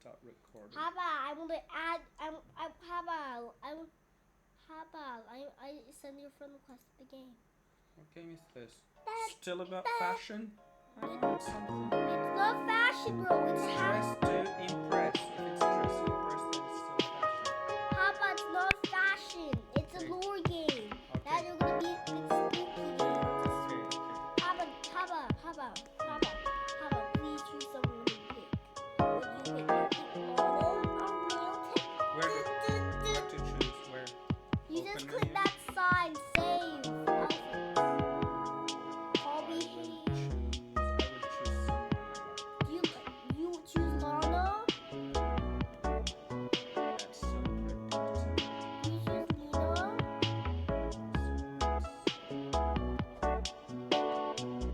start recording. How about I want to add? How about I send your friend request to the game? What game is this? Still about fashion? I It- want something. It's not fashion, bro. It's Dress to impress. If it's dress to impress, then it's still fashion. How about it's not fashion? It's Okay. a lure game. That Okay. you're gonna be. It's spooky game. Okay. How about? Please choose someone to pick. Would you pick Lotto or Real Tip? Where? What to choose? Where? You Open just click menu? that sign, save. Outfits. Hobby I will choose someone I like. You choose Lana. That's so predictable. You choose Lena.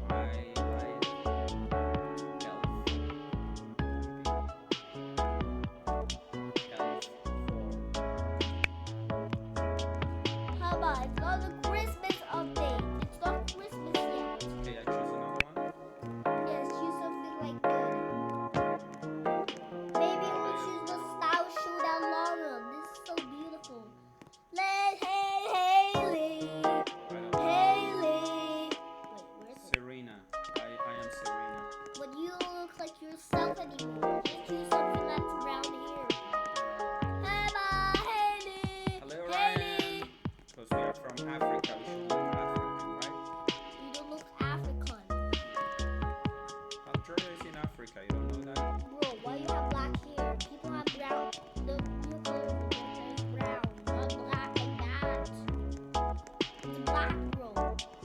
I like How about it's not a Christmas update? It's not Christmas yet. Okay, I choose another one. Yes, choose something like good. Maybe we'll choose the Style Showdown Lana. This is so beautiful. Haley. I don't know. Haley. Wait, where's it? Serena. I am Serena. But you don't look like yourself anymore. Just choose something that's around here. Haley. Hello, Ryan. Because we are from Africa, we should look African, right? You don't look African. Algeria is in Africa, you don't know that? Bro, why you have black hair? People have brown. Your color is brown, not black like that. It's black, bro.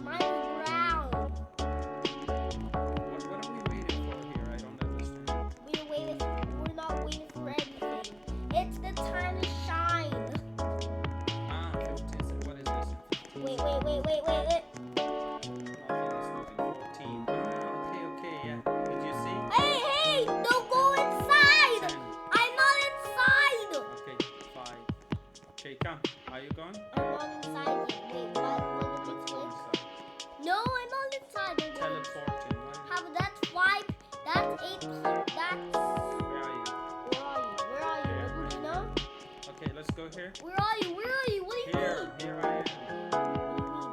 Mine is brown. What are we waiting for here? I don't understand. We're not waiting for anything. It's the time to shine. 15. What is this? Wait. Nothing is moving. 14. Okay, yeah. Did you see? Hey, don't go inside. 10. I'm not inside. Okay, 5. Okay, come. Are you going? I'm not inside yet. Wait, what? Let's go inside. No, I'm not inside. Teleporting. How about that's 5? That's 8. That's. Where are you? Where are you? Here. You know? Okay, let's go here. Where are you? What do you mean? Here I am.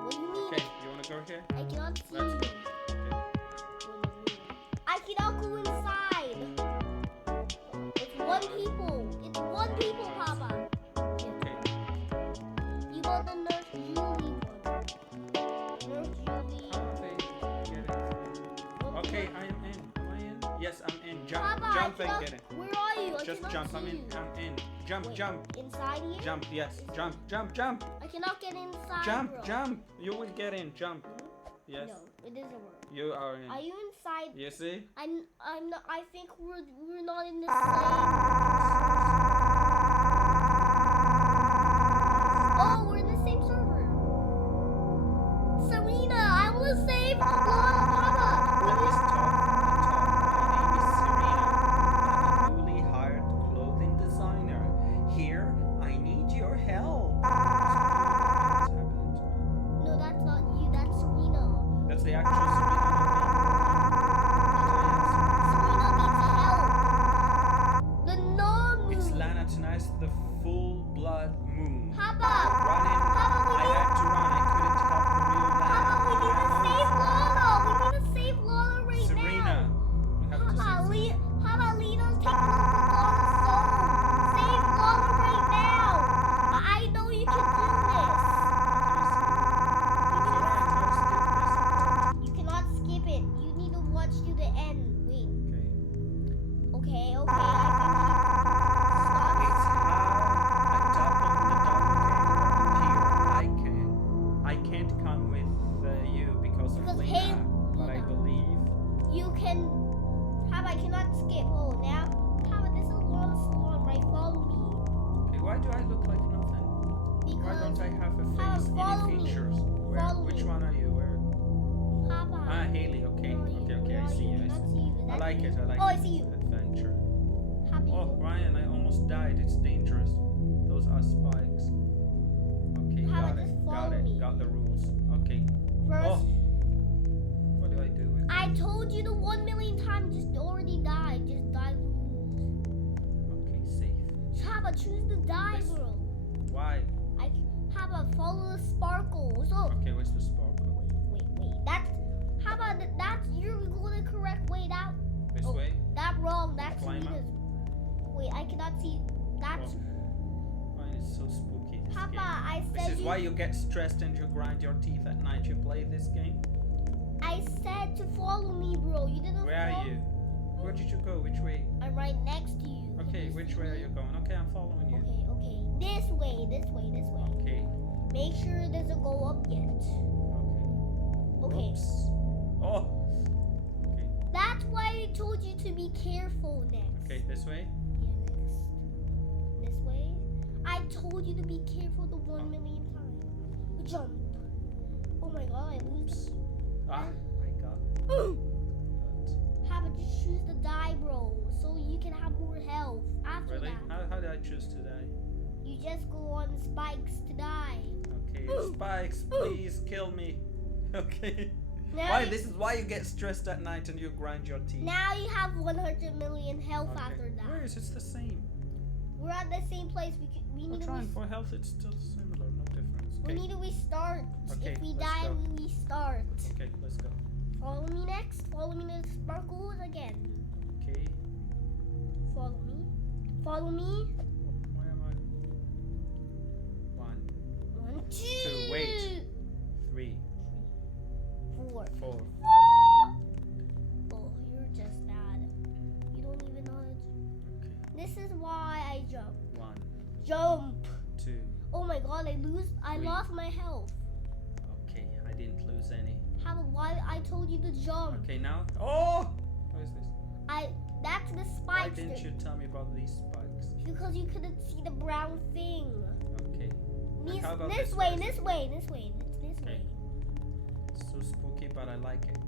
What do you mean? Okay, you wanna go here? I cannot see Let's you. go. Okay. I cannot go inside. It's one people. It's one people, Papa. Okay. You got the Nurse Julie one. Nurse Julie. How they get it? Okay, I am in. Am I in? Yes, I'm in. Jump Papa, and I cannot- get it. Where are you? I Just cannot jump. see I'm in. you. I'm in. Jump. Inside here? Jump. Yes. Jump. I cannot get inside. Bro. Jump. You will get in. Jump. Yes. No, it doesn't work. You are in. Are you inside? You see? I'm not. I think we're not in the same. Oh, we're in the same server. Serena, I will save Papa. Always talk. My name is Serena. I'm a newly hired clothing designer. Here, I need your help. What's happening to me? No, that's not you. That's Serena. That's the actual Serena. Serena needs help. The non. It's Lana tonight's the full blood moon. Papa. Running. I had to run. I couldn't help the real Papa, we need to Lana. save Lana. We need to save Lana right Serena. now. We have to Papa, save Lana's taking over Lana's soul. Save Lana right now. I know you can do this. You cannot skip it. You need to watch to the end. Wait. Okay. I think It's how the doppelganger appear. I can't come with you because of Because Lena, but I Lena. believe. you can. How about I cannot skip? Oh, now. How about this is long salon, right? Follow me. Okay, why do I look like nothing? Why Because don't I have a How face? follow Any me. features? Where? Follow Which me. one are you? Where? Papa. Haley. Okay. Where are you? Okay. Where I are see you? you. Cannot see you. I That's like you. it. I like Oh, it. I see you. Adventure. Happy. Oh, Ryan, I almost died. It's dangerous. Those are spikes. Okay, How got about it. just Got follow it. me? Got the rules. Okay. First, Oh. What do I do with I told you the 1 million times. Just already died. Just die. about choose the die, This- bro? Why? How about follow the sparkle? So Okay, where's the sparkle? wait. How about that's you're going the correct way. This way? That wrong. That's Climb up. Sweetest. Wait, I cannot see. That's. Mine is so spooky. This Papa, game. I This said is why you get stressed and you grind your teeth at night. You play this game. I said to follow me, bro. You didn't. Where are you? Where did you go? Which way? I'm right next to you. Okay, which way are you going? Okay, I'm following you. Okay. This way. Okay. Make sure it doesn't go up yet. Okay. Oops. Oh. Okay. That's why I told you to be careful next. Okay, this way. Yeah, next. This way. I told you to be careful the 1,000,000 times. Jump. Oh my god, I lose. Ah, I got. How about just choose the die, bro, so you can have more health after Really? that. How did I choose to die? You just go on spikes to die. Okay, spikes, please kill me. Okay. Now, Why? This is why you get stressed at night and you grind your teeth. now you have 100 million health Okay. after that. Where is it? It's the same. We're at the same place. We We're need to trying for health. It's still similar, no difference. we Okay. need to restart. Okay, If we let's die, go. we restart. Okay, let's go. Follow me next. Follow me to the sparkles again. Okay. Follow me. Follow me. Where am I? 1, 1, 2, 2, wait. 3, 4. 4. Oh, you're just bad. You don't even know how to. Okay. This is why I jump. 1, Jump. 2. Oh my god, I Three. lost my health. Okay, I didn't lose any. How why I told you to jump? Okay, now. Oh! What is this? That's the Why spikes. didn't you tell me about these spikes? Because you couldn't see the brown thing. Okay. And how about This this way, one? this way, this way. It's this Okay. way. It's so spooky, but I like it.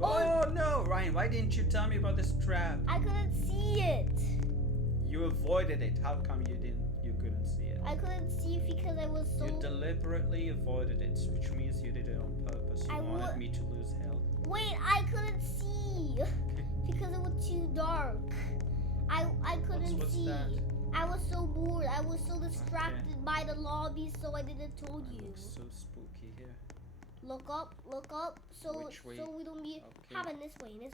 Oh. Oh no, Ryan, why didn't you tell me about this trap? I couldn't see it. You avoided it. How come you couldn't see it? I couldn't see it because I was so. You deliberately avoided it, which means you did it on purpose. You I wanted wa- me to lose health. Wait, I couldn't see because it was too dark. I couldn't What's see. that? I was so bored. I was so distracted by the lobby, so I didn't told It you. looks so spooky here. Look up, so Which way? so we don't be Okay. having this way.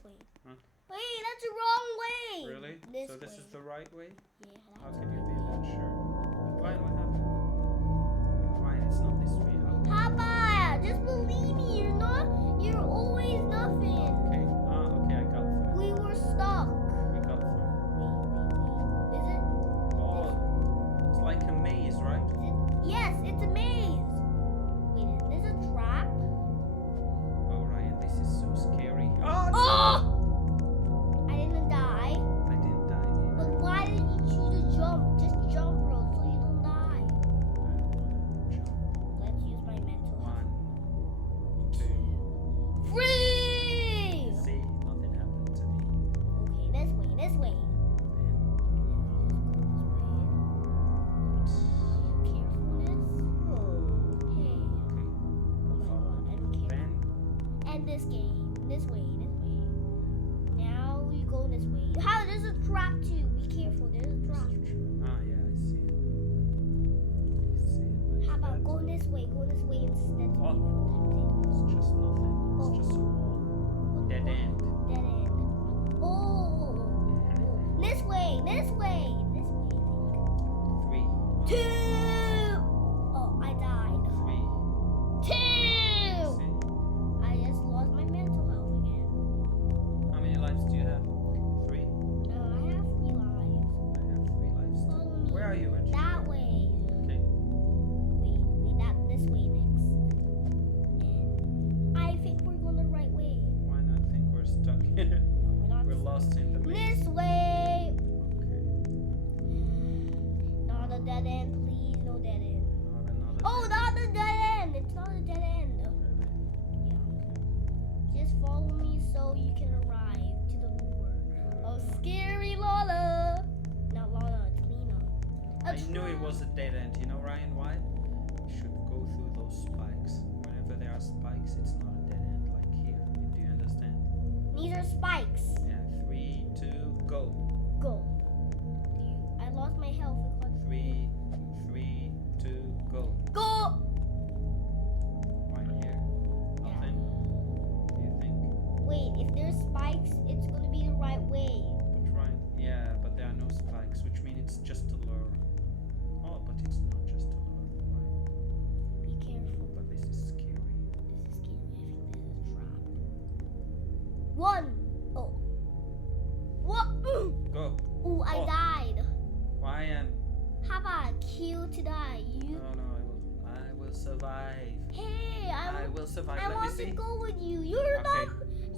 Huh? Wait, that's the wrong way. Really? This So this way. is the right way? Yeah. How That's could the you right be way. that sure? Ryan, what happened? Ryan, it's not this way. Papa, just believe me. You're always nothing. Okay. Okay, I got through. We were stuck. We got through. Wait. Is it? Oh, it's like a maze, right? Is it? Yes, it's a maze. Wait, is this a trap? Oh, Ryan, this is so scary. Oh, no! Oh! I didn't die. I didn't die either. But why did you choose to jump? Just jump, bro, so you don't die. Jump. Let's use my mental. 1, 2. Free! See, nothing happened to me. Okay, this way. Carefulness. Hey. Oh my god, I'm careful. Then, And this game. This way. Now you go this way. How? There's a trap too. Be careful. There's a trap. yeah, I see it. I see it. What is How about that? going this way? Go this way instead. Oh. It's just nothing. It's just a wall. Dead end. Dead end. Oh. This way. This way. 3, Two. Oh, I died. 3. Two. See? I just lost my mental health again. How many lives do you have? 3. I have 3 lives. I have 3 lives too. Follow me. Where are you? Where'd you That go? way. Okay. Wait, this way next. And I think we're going the right way. Why not think we're stuck here? No, we're not. We're lost in the maze. This way. Okay. Not a dead end, please. No dead end. Not another Oh, dead not a dead end. It's not a dead end. Really? Yeah. Just follow me so you can arrive to the lure of scary Lola. Not Lola, it's Lena. I knew it was a dead end. You know, Ryan, why? You should go through those spikes. Whenever there are spikes, it's not a dead end like here. Do you understand? These are spikes. Yeah, 3, 2, go. Go. I lost my health 1. Oh. What? Go. Oh, I Oh. died. Ryan. How about I kill to die? You. No, I will survive. Hey, I will survive. I Let me want see. to go with you. You're Okay. not.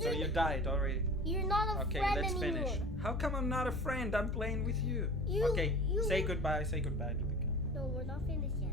So you died already. You're not a Okay, friend let's anymore. finish. How come I'm not a friend? I'm playing with you. You- Okay, you- say goodbye. Say goodbye to the camera. No, we're not finished yet.